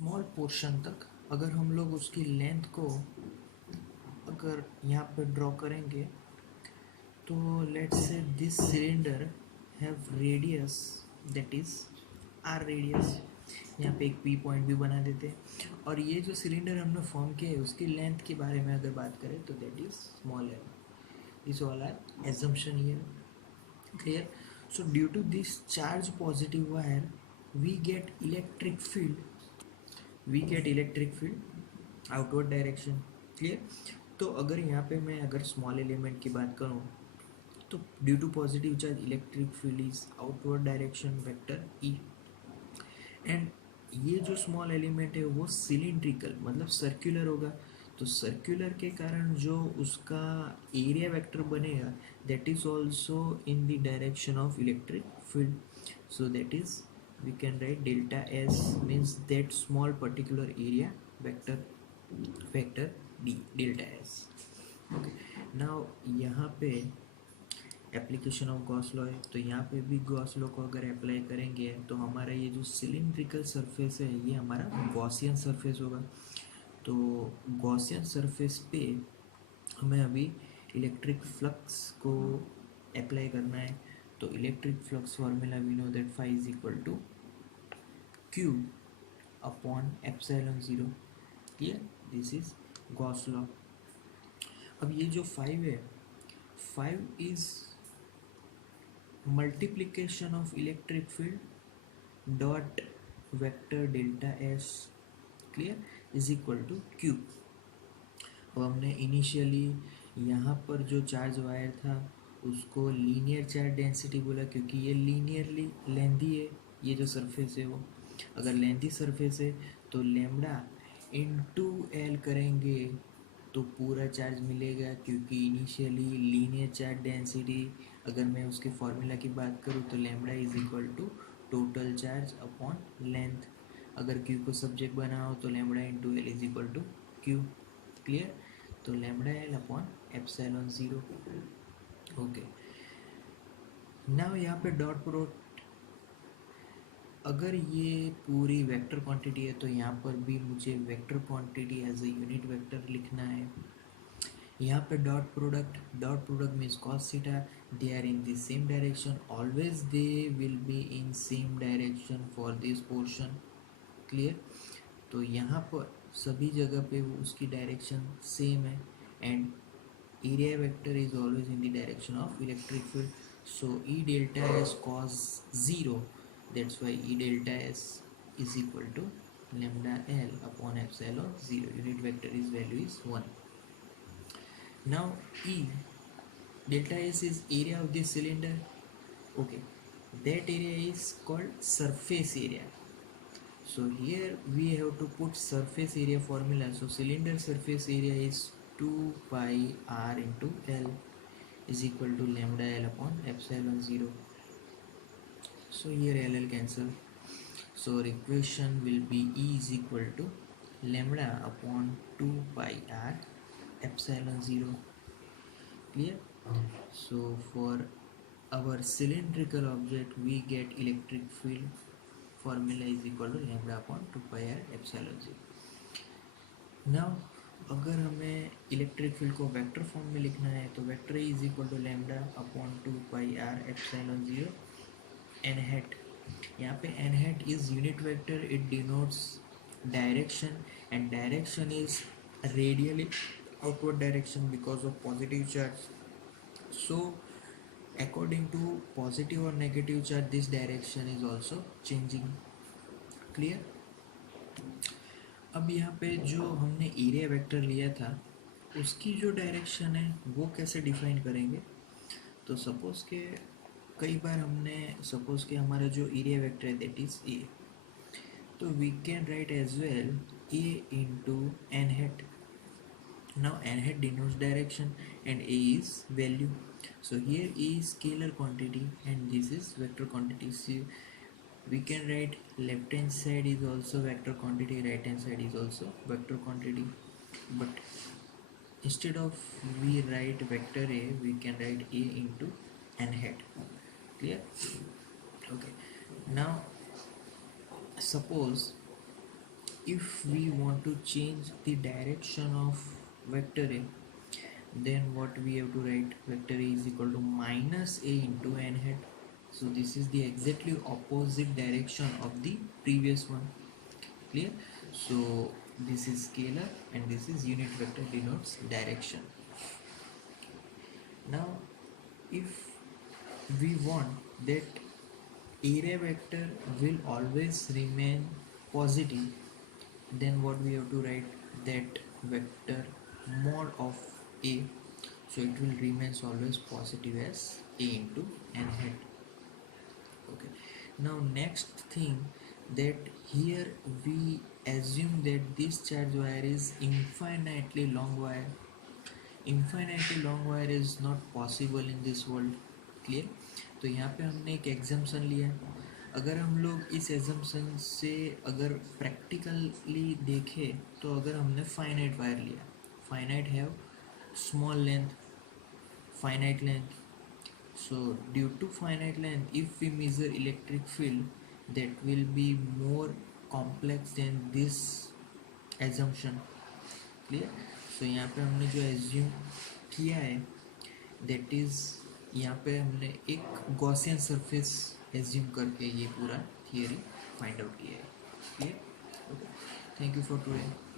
Small portion तक अगर हम लोग उसकी लेंथ को अगर यहाँ पे ड्रॉ करेंगे तो let's say this cylinder have radius that is R radius, यहाँ पे एक पी पॉइंट भी बना देते हैं। और ये जो सिलेंडर हमने फॉर्म किया है उसकी लेंथ के बारे में अगर बात करें तो that is small L. This all are assumption here, clear? So due to this charge positive wire we get electric field outward direction, clear? तो अगर यहाँ पे मैं अगर स्मॉल एलिमेंट की बात करूँ तो due to positive charge electric field is outward direction vector E. And ये जो स्मॉल एलिमेंट है वो सिलिंड्रिकल मतलब सर्कुलर होगा, तो सर्कुलर के कारण जो उसका एरिया वेक्टर बनेगा that is also in the direction of electric field. So that is we can write delta S means that small particular area vector D delta S. Okay, now यहाँ पे application of Gauss law है, तो यहाँ पे भी Gauss law को अगर apply करेंगे तो हमारा ये जो सिलिंड्रिकल सरफेस है ये हमारा गॉसियन सरफेस होगा। तो गॉसियन सरफेस पे हमें अभी इलेक्ट्रिक फ्लक्स को अप्लाई करना है। तो electric flux formula we know that phi is equal to Q upon epsilon zero, clear? This is Gauss law. अब ये जो 5 है, 5 is multiplication of electric field dot vector delta s, clear, is equal to q। अब हमने initially यहाँ पर जो charge wire था उसको लीनियर चार्ज डेंसिटी बोला क्योंकि ये लीनियरली लेंथी है, ये जो सरफेस है वो अगर लेंथी सरफेस है तो लेमडा इनटू एल करेंगे तो पूरा चार्ज मिलेगा, क्योंकि इनिशियली लीनियर चार्ज डेंसिटी अगर मैं उसके फॉर्मूला की बात करूँ तो lambda is equal to total charge upon length. अगर क्यू को सब्जेक्ट बनाओ तो lambda into L is equal to Q, clear? तो lambda L upon epsilon zero. Okay, now यहाँ पे डॉट प्रोडक्ट अगर ये पूरी वेक्टर क्वांटिटी है तो यहाँ पर भी मुझे vector quantity as a unit vector लिखना है। यहाँ पे dot product means cos theta, they are in the same direction, always they will be in same direction for this portion, clear? तो यहाँ पर सभी जगह पे वो उसकी डायरेक्शन सेम है and area vector is always in the direction of electric field. So E delta S cos zero, that's why E delta S is equal to lambda L upon epsilon 0. Unit vector is value is 1. Now E delta S is area of this cylinder. Okay, that area is called surface area. So here we have to put surface area formula. So cylinder surface area is 2 pi r into L is equal to lambda L upon epsilon 0. So here LL cancel. So our equation will be E is equal to lambda upon 2 pi r epsilon 0, clear? So for our cylindrical object we get electric field formula is equal to lambda upon 2 pi r epsilon 0. Now अगर हमें electric field को vector form में लिखना है तो vector is equal to lambda upon 2 pi R epsilon 0 N hat. यहाँ पे N hat is unit vector, it denotes direction and direction is radially outward direction because of positive charge. So according to positive और negative charge this direction is also changing, clear? अब यहाँ पे जो हमने area vector लिया था उसकी जो डायरेक्शन है वो कैसे डिफाइन करेंगे? तो सपोज के कई बार हमने सपोज के हमारा जो एरिया वेक्टर है दैट इज ए, तो we can write as well A into N hat. Now N hat denotes direction and A is value, so here A is scalar quantity and this is vector quantity. See we can write left hand side is also vector quantity, right hand side is also vector quantity, but instead of we write vector a we can write a into n hat, clear? Okay, now suppose if we want to change the direction of vector A, then what we have to write, vector A is equal to minus A into n hat. So this is the exactly opposite direction of the previous one. Clear? So this is scalar and this is unit vector, denotes direction. Now if we want that area vector will always remain positive, then what we have to write, that vector mod of A, so it will remains always positive as A into n hat. Okay, now next thing, that here we assume that this charge wire is infinitely long wire. Infinitely long wire is not possible in this world. Clear? तो यहाँ पे हमने एक exemption लिया है. अगर हम लोग इस एग्जाम्पशन से अगर प्रैक्टिकली देखें, तो अगर हमने फाइनाइट वायर लिया, finite have small length, finite length. So due to finite length, if we measure electric field, that will be more complex than this assumption. Clear? So यहाँ पे हमने जो assume किया है, that is यहाँ पे हमने एक गॉसियन सरफेस assume करके ये पूरा थियरी फाइंड आउट किया है. Clear? Okay. Thank you for today.